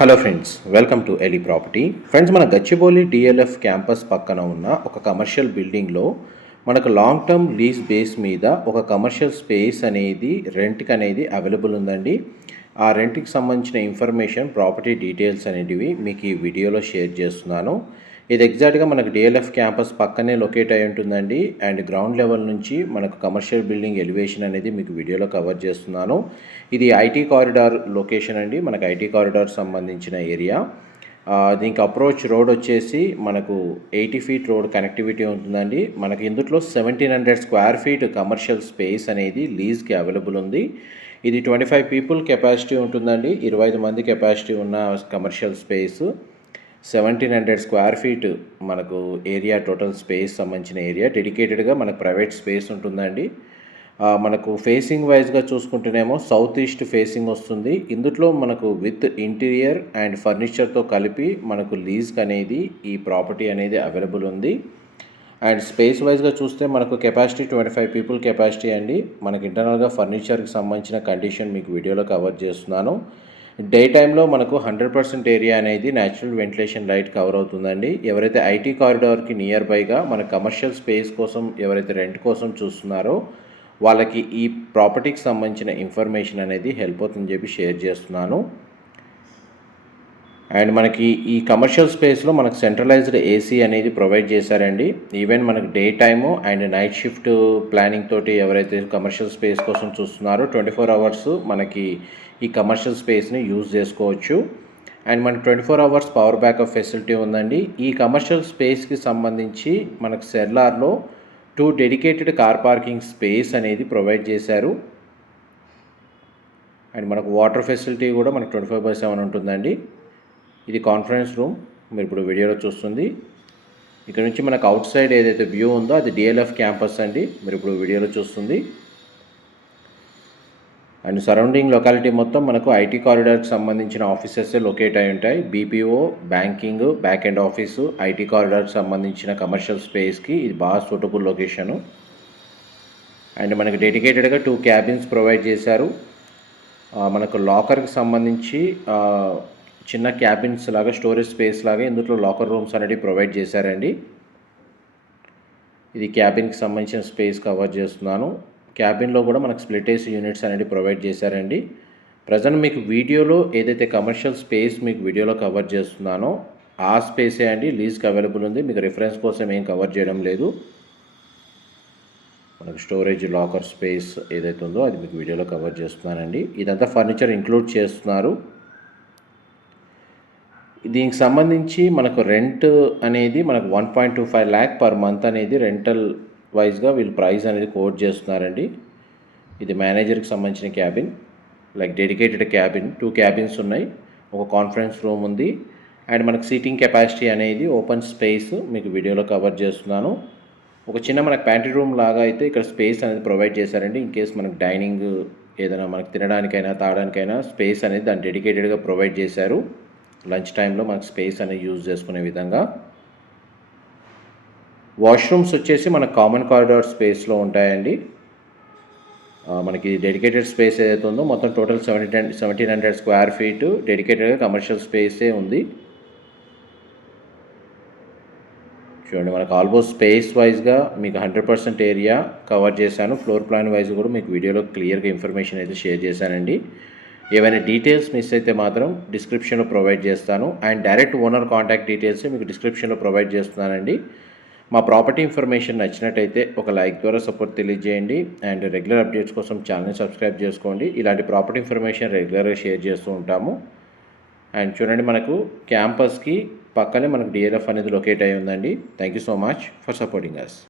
Hello friends welcome to ఎలి property. Friends మన Gachibowli DLF campus పక్కన ఉన్న ఒక కమర్షియల్ బిల్డింగ్లో మనకు లాంగ్ టర్మ్ లీజ్ బేస్ మీద ఒక కమర్షియల్ స్పేస్ అనేది రెంట్కి అనేది అవైలబుల్ ఉందండి. ఆ రెంట్కి సంబంధించిన ఇన్ఫర్మేషన్ ప్రాపర్టీ డీటెయిల్స్ అనేటివి మీకు ఈ వీడియోలో షేర్ చేస్తున్నాను. ఇది ఎగ్జాక్ట్గా మనకు డిఎల్ఎఫ్ క్యాంపస్ పక్కనే లొకేట్ అయి ఉంటుందండి. అండ్ గ్రౌండ్ లెవెల్ నుంచి మనకు కమర్షియల్ బిల్డింగ్ ఎలివేషన్ అనేది మీకు వీడియోలో కవర్ చేస్తున్నాను. ఇది ఐటీ కారిడార్ లొకేషన్ అండి. మనకు ఐటీ కారిడార్ సంబంధించిన ఏరియా. దీనికి అప్రోచ్ రోడ్ వచ్చేసి మనకు ఎయిటీ ఫీట్ రోడ్ కనెక్టివిటీ ఉంటుందండి. మనకి ఇందులో seventeen hundred square feet commercial space అనేది లీజ్కి అవైలబుల్ ఉంది. ఇది ట్వంటీ ఫైవ్ పీపుల్ కెపాసిటీ ఉంటుందండి. ఇరవై ఐదు మంది కెపాసిటీ ఉన్న commercial space seventeen hundred square feet మనకు ఏరియా టోటల్ స్పేస్ సంబంధించిన ఏరియా డెడికేటెడ్గా మనకు ప్రైవేట్ స్పేస్ ఉంటుందండి. మనకు ఫేసింగ్ వైజ్గా చూసుకుంటేనేమో సౌత్ ఈస్ట్ ఫేసింగ్ వస్తుంది. ఇందులో మనకు విత్ ఇంటీరియర్ అండ్ ఫర్నిచర్తో కలిపి మనకు లీజ్కి అనేది ఈ ప్రాపర్టీ అనేది అవైలబుల్ ఉంది. అండ్ స్పేస్ వైజ్గా చూస్తే మనకు capacity twenty five people capacity అండి. మనకి ఇంటర్నల్గా ఫర్నిచర్కి సంబంధించిన కండిషన్ మీకు వీడియోలో కవర్ చేస్తున్నాను. డే టైంలో మనకు హండ్రెడ్ పర్సెంట్ ఏరియా అనేది న్యాచురల్ వెంటిలేషన్ లైట్ కవర్ అవుతుందండి. ఎవరైతే ఐటీ కారిడార్కి నియర్ బైగా మన కమర్షియల్ స్పేస్ కోసం ఎవరైతే రెంట్ కోసం చూస్తున్నారో వాళ్ళకి ఈ ప్రాపర్టీకి సంబంధించిన ఇన్ఫర్మేషన్ అనేది హెల్ప్ అవుతుందని చెప్పి షేర్ చేస్తున్నాను. అండ్ మనకి ఈ కమర్షియల్ స్పేస్లో మనకు సెంట్రలైజ్డ్ ఏసీ అనేది ప్రొవైడ్ చేశారండి. ఈవెన్ మనకు day time and night shift planning తోటి ఎవరైతే కమర్షియల్ స్పేస్ కోసం చూస్తున్నారో ట్వంటీ ఫోర్ అవర్స్ మనకి ఈ కమర్షియల్ స్పేస్ని యూజ్ చేసుకోవచ్చు. అండ్ మనకి twenty four hours power backup facility ఉందండి. ఈ కమర్షియల్ స్పేస్కి సంబంధించి మనకు సెల్లార్లో two dedicated car parking space అనేది ప్రొవైడ్ చేశారు. అండ్ మనకు వాటర్ ఫెసిలిటీ కూడా మనకు ట్వంటీ ఫైవ్ బై సెవెన్ ఉంటుందండి. ఇది కాన్ఫరెన్స్ రూమ్. మీరు ఇప్పుడు వీడియోలో చూస్తుంది. ఇక్కడ నుంచి మనకు అవుట్ సైడ్ ఏదైతే వ్యూ ఉందో అది డిఎల్ఎఫ్ క్యాంపస్ అండి. మీరు ఇప్పుడు వీడియోలో చూస్తుంది. అండ్ సరౌండింగ్ లొకాలిటీ మొత్తం మనకు ఐటీ కారిడార్కి సంబంధించిన ఆఫీసెస్ లొకేట్ అయి ఉంటాయి. BPO banking back end office IT కారిడార్కి సంబంధించిన కమర్షియల్ స్పేస్కి ఇది బాగా సూటబుల్ లొకేషను. అండ్ మనకు డెడికేటెడ్గా టూ క్యాబిన్స్ ప్రొవైడ్ చేశారు. మనకు లాకర్కి సంబంధించి చిన్న క్యాబిన్స్ లాగా స్టోరేజ్ స్పేస్ లాగా ఇందులో లాకర్ రూమ్స్ అనేవి ప్రొవైడ్ చేశారండి. ఇది క్యాబిన్కి సంబంధించిన స్పేస్ కవర్ చేస్తున్నాను. క్యాబిన్లో కూడా మనకు స్ప్లిట్ ఏసీ యూనిట్స్ అనేవి ప్రొవైడ్ చేశారండి. ప్రజెంట్ మీకు వీడియోలో ఏదైతే కమర్షియల్ స్పేస్ మీకు వీడియోలో కవర్ చేస్తున్నానో ఆ స్పేసే అండి లీజ్కి అవైలబుల్ ఉంది. మీకు రిఫరెన్స్ కోసం ఏం కవర్ చేయడం లేదు. మనకు స్టోరేజ్ లాకర్ స్పేస్ ఏదైతే ఉందో అది మీకు వీడియోలో కవర్ చేస్తున్నానండి. ఇదంతా ఫర్నిచర్ ఇంక్లూడ్ చేస్తున్నారు. దీనికి సంబంధించి మనకు రెంట్ అనేది మనకు one point two five lakh per month అనేది రెంటల్ వైజ్గా వీళ్ళు ప్రైస్ అనేది కోట్ చేస్తున్నారండి. ఇది మేనేజర్కి సంబంధించిన cabin like dedicated cabin. Two cabins ఉన్నాయి. ఒక కాన్ఫరెన్స్ రూమ్ ఉంది. అండ్ మనకు సీటింగ్ కెపాసిటీ అనేది ఓపెన్ స్పేస్ మీకు వీడియోలో కవర్ చేస్తున్నాను. ఒక చిన్న మనకు ప్యాంట్రీ రూమ్ లాగా అయితే ఇక్కడ స్పేస్ అనేది ప్రొవైడ్ చేశారండి. ఇన్ కేస్ మనకు డైనింగ్ ఏదైనా మనకు తినడానికైనా తాగడానికైనా స్పేస్ అనేది దాన్ని డెడికేటెడ్గా ప్రొవైడ్ చేశారు. లంచ్ టైంలో మనకు స్పేస్ అనేది యూజ్ చేసుకునే విధంగా. వాష్రూమ్స్ వచ్చేసి మన కామన్ కారిడార్ స్పేస్లో ఉంటాయండి. మనకి డెడికేటెడ్ స్పేస్ ఏదైతే ఉందో మొత్తం total seventy seventeen hundred square feet డెడికేటెడ్గా కమర్షియల్ స్పేసే ఉంది. చూడండి మనకు ఆల్మోస్ట్ స్పేస్ వైజ్గా మీకు హండ్రెడ్ పర్సెంట్ ఏరియా కవర్ చేశాను. ఫ్లోర్ ప్లాన్ వైజ్ కూడా మీకు వీడియోలో క్లియర్గా ఇన్ఫర్మేషన్ అయితే షేర్ చేశానండి. ఏవైనా డీటెయిల్స్ మిస్ అయితే మాత్రం డిస్క్రిప్షన్లో ప్రొవైడ్ చేస్తాను. And direct owner contact details మీకు డిస్క్రిప్షన్లో ప్రొవైడ్ చేస్తున్నానండి. మా ప్రాపర్టీ ఇన్ఫర్మేషన్ నచ్చినట్టయితే ఒక లైక్ ద్వారా సపోర్ట్ తెలియజేయండి అండ్ రెగ్యులర్ అప్డేట్స్ కోసం ఛానల్ని సబ్స్క్రైబ్ చేసుకోండి. ఇలాంటి ప్రాపర్టీ ఇన్ఫర్మేషన్ రెగ్యులర్గా షేర్ చేస్తూ ఉంటాము. అండ్ చూడండి మనకు క్యాంపస్కి పక్కనే మనకు డిఎల్ఎఫ్ అనేది లొకేట్ అయి ఉందండి. Thank you so much for supporting us